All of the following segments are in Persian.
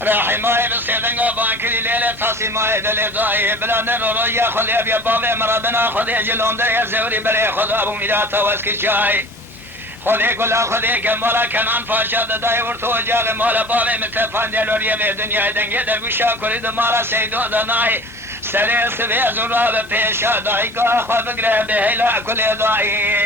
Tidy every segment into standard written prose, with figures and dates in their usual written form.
رحمای بسیدنگا بانکری لیله تصیمای دل دایی بلا نرو یا خودی بیا باوی مرادنا خودی جلونده یا زوری بری خدا ابو میراتا واسکی چای خودی گلا خودی گمالا کنان فاشد دای ورتو جاغ مالا باوی متفان دلوریه به دنیای دنگه در گوشا کرید مالا سیدو دنای سری سوی زورا به پیشا دایی گاه خود بگره به هیلا کلی دایی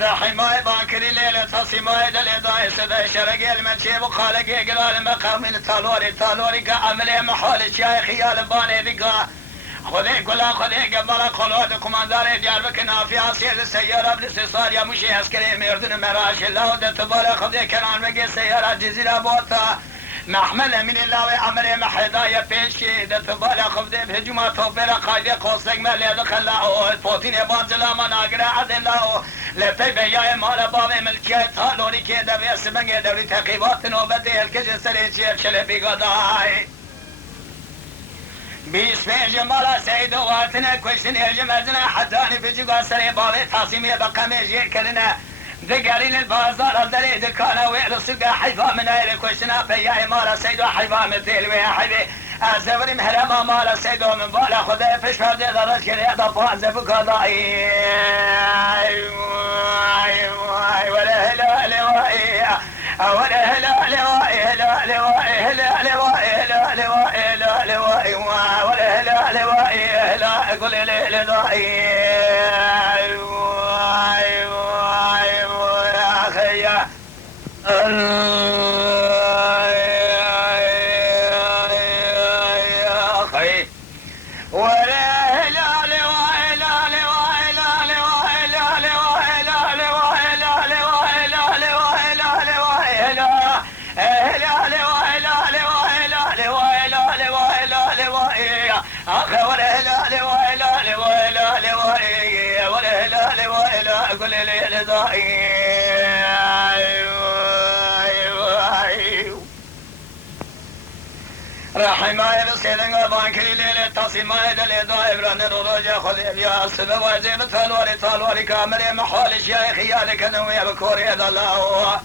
رحمای بانکری لیله تصیمای دل دای صدای شرقی المچه و خالقی گلال مقامین تالوری که عمل محال چای خیال بانه دیگه خودی گلا خودی گبالا خلوات کماندار دیاربکر نافی آسید سیاره بلستسار یا موشی اسکری مردن مراش الله دتبالا خودی کنان بگی سیاره جزیره بوتا محمل امین الله و عمر محدای پیش کی دتبالا خودی بهجوما توفیر قایده قوسک ملی دخلا او پوتین بانزلا مناگر عدلا لپی بیای مال باب ملکیت تالوری که دوی سمنگ دوری تقیبات نوبت الکش سری چیه چله بیگادای 25 مالا سید و واتنه کشتن هجم ازنه حدانی بجگا سری بابی تصیمی بقمی جیر کرنه دقالين البازار الدري دكانه ويرسق حيفا من اير كوشنا بياي مالا سيدو حيفا مثيل ويا حبي ازوري مهرما مالا سيدو من بالا خذي فش فرد درج كري هذا فاز بقضائي ولا هلا لوائي ولا هلا لوائي هلا لوائي هلا لوائي هلا لوائي هلا لوائي ولا هلا لوائي هلا قول لي لوائي رحمای بسیدنگا بانکری لیله تصیمای دل دائبران روجه خود الیاس به وزیر تالواری کامل محالش یا خیال کنوی بکوری دلاه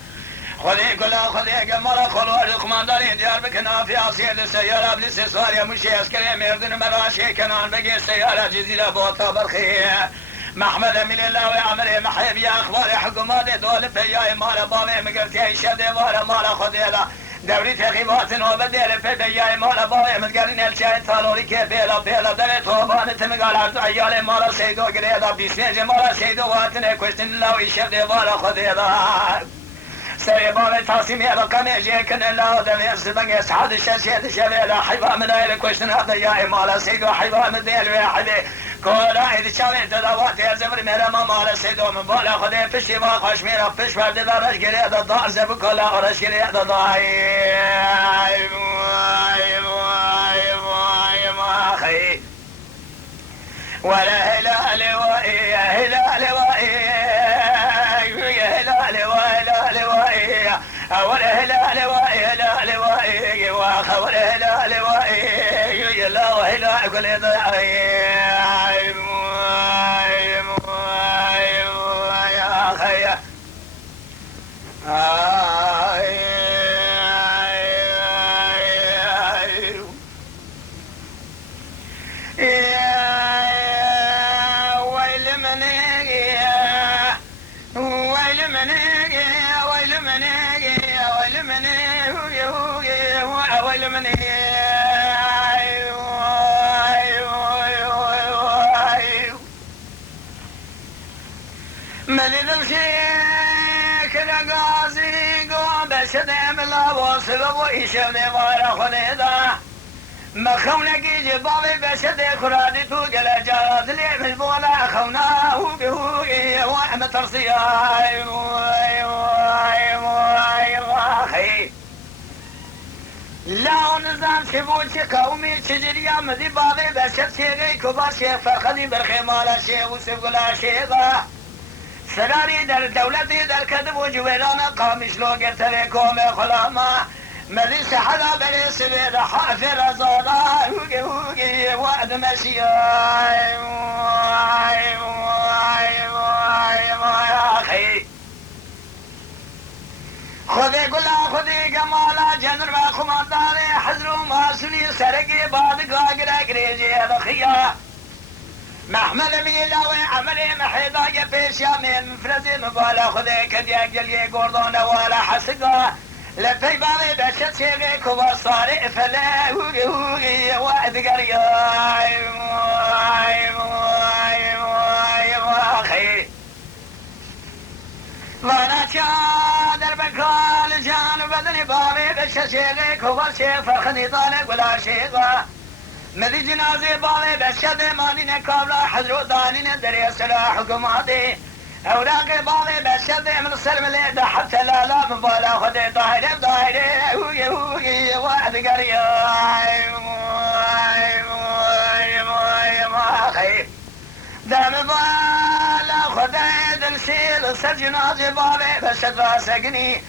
خودی گلا خودی گمارا خلوار خمانداری دیار بکنا فی آسید سیاره بلیس سواریا موشی اسکری مردن مراشی کنان بگی سیاره جزیره بوتا برخیه محمد امین الله و عمر محیبی اخبار حکومات دول پیای مال بابی مگرتی شده وار مال خودی دوری تقیبات نوبت دل پیای مال بابی مدگرین الچه تالوری که بیلا در توبان تمگال عرض ایال مال سیدو گریدا 25 مال سیدو واتن کشتن الله و شده وار خودی سری باب تصیمی رقمی جه کن الله دمی استدنگ اسحاد شد شبه حیبا من ایل کشتن هذا یا مال سیدو حیبا من دیل و حدی کولا اید شاوی تداوات زمر مرما مال سیدو من بالا خودی پشی با خوش میرا پش فرد دارش گریه دا دار زبو کلا آرش گریه دا دای خی ولا هلال وائي هلال وائي هلال وائي ولا هلال وائي هلال وائي وخول هلال وائي لا وهلا كل ضيعي يا خيا ويل مني شیخ نگازی گم بشدم لاباسب و ایشم نوار خونیدا مخونکی جبابی بشد خرادی تو گل جاز لیمش بولا خونا هوگی هوگی وهم ترسیای واخی لاون زن سبون چه قومی چجریا مدی بابی بشد شیخی کبار شیخ فرخدی برخی مالا شیخ و سبگلا شیخا سراری در دولتی در کدب و جویران قامش لو گرتر کوم خلاما مدی سحلا بری سبید حافر زالا هوگی هوگی وعد مسیحای آخی خودی گلا خودی گمالا جنر و خماندار حضر و محسنی سرگی بادگاه گرگریجی دخیا محمل میلاوی عملی محیدای پیشیا من مفرزی مبالا خودی کدیا گلی گردان والا حسگا لپی باوی بشت شیغی کبا صاری افله هوگی هوگی وعدگری آخی وانا چادر بکال جان بدن باوی بشت شیغی کبا شیغ فرخنی دانه گلا شیغا مدی جنازه باوی بشد مانین کابلا حضر دانین دری سلاح حکوماتی اوراق باوی بشد من سلم لیده حتی لالا مبالا خود دایره دایره هوگی هوگی وعدگری آخی دم بالا خود دلسیل سر جنازه باوی بشد واسگنی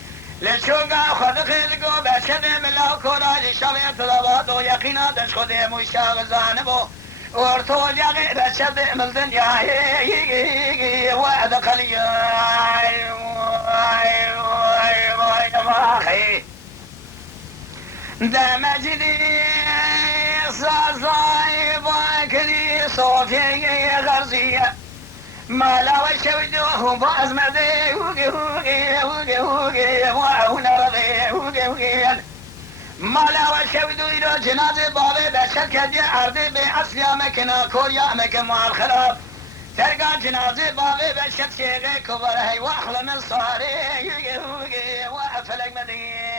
لچونگا خود خیلگو بشد ملاو کوراج شویت لباد و یقینا دش خود مشاق زانبو ورطو جاقی بشد ملدن یاهی وعد قلی آخی دمجدی سازای باکلی صوفی غرزیه مالا وشودوه باز مدي هوقي هوقي هوقي هوقي وهنا رضي هوقي هوقي مالا وشودو إلى جنازة بابي بشركة دي عرضي بأصليا مكنا كوريا مكن مع الخراب ترقى جنازة بابي بشركة شيغي كبر هي واخلى من صاري هوقي هوقي وافلق مدي